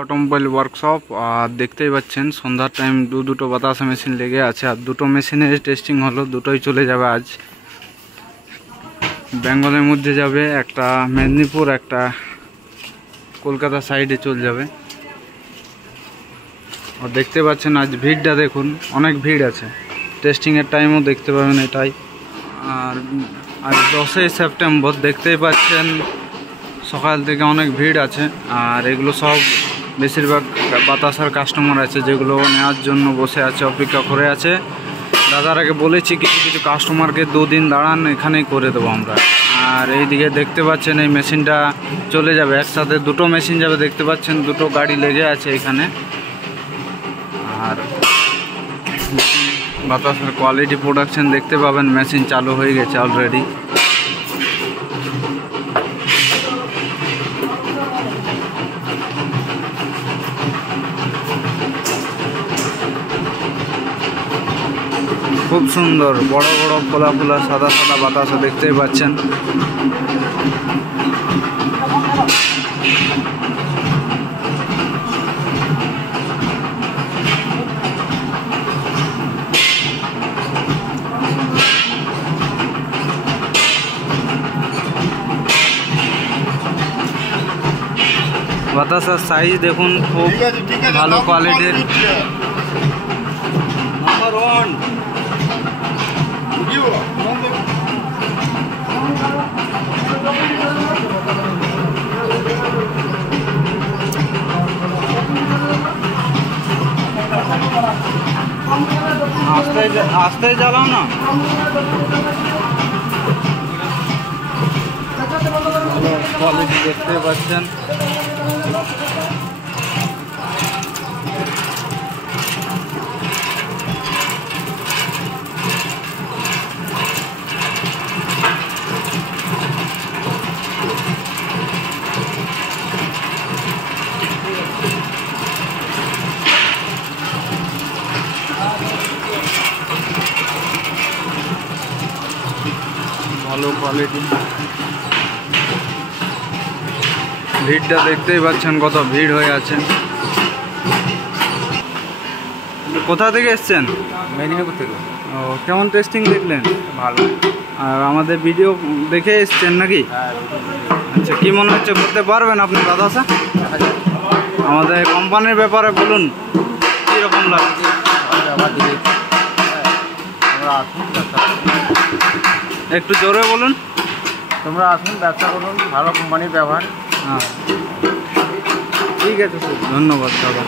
Automobile workshop. আর দেখতেই পাচ্ছেন সন্ধ্যার টাইম দুটো বাতাসা মেশিন লেগে আছে, আর দুটো মেশিনের টেস্টিং হলো, দুটোই চলে যাবে আজ। বেঙ্গলের মধ্যে যাবে, একটা মেদিনীপুর, একটা কলকাতা সাইডে চলে যাবে। আর দেখতে পাচ্ছেন আজ ভিড়টা দেখুন, অনেক ভিড় আছে। টেস্টিংয়ের টাইমও দেখতে পাবেন এটাই। আর আজ 10ই সেপ্টেম্বর, দেখতেই পাচ্ছেন সকাল থেকে অনেক ভিড় আছে। আর এগুলো সব বেশিরভাগ বাতাসার কাস্টমার আছে, যেগুলো নেওয়ার জন্য বসে আছে, অপেক্ষা করে আছে। দাদারাকে বলেছি কিছু কিছু কাস্টমারকে 2 দিন দাঁড়ান, এখানেই করে দেবো আমরা। আর এইদিকে দেখতে পাচ্ছেন এই মেশিনটা চলে যাবে, একসাথে দুটো মেশিন যাবে। দেখতে পাচ্ছেন দুটো গাড়ি লেগে আছে এখানে। আর বাতাসের কোয়ালিটি প্রোডাকশন দেখতে পাবেন, মেশিন চালু হয়ে গেছে অলরেডি। খুব সুন্দর বড় বড় ফোলা ফোলা সাদা সাদা বাতাসা দেখতেই পাচ্ছেন। বাতাসার সাইজ দেখুন, খুব ভালো কোয়ালিটির। আস্তে চালাও না। কোয়ালিটি দেখতে পাচ্ছেন। ভালো কোয়ালিটি। ভিড়টা দেখতেই পাচ্ছেন, কত ভিড় হয়ে আছে। কোথা থেকে এসছেন? মেদিনীপুর থেকে। ও, কেমন টেস্টিং দেখলেন? ভালো। আর আমাদের ভিডিও দেখে এসছেন নাকি? আচ্ছা, কি মনে হচ্ছে, করতে পারবেন আপনি বাতাসা? আমাদের কোম্পানির ব্যাপারে বলুন, কীরকম লাগছে? একটু জোরে বলুন। তোমরা আসুন, ব্যবসা করুন, ভালো কোম্পানির ব্যবহার। হ্যাঁ, ঠিক আছে স্যার, ধন্যবাদ দাদা।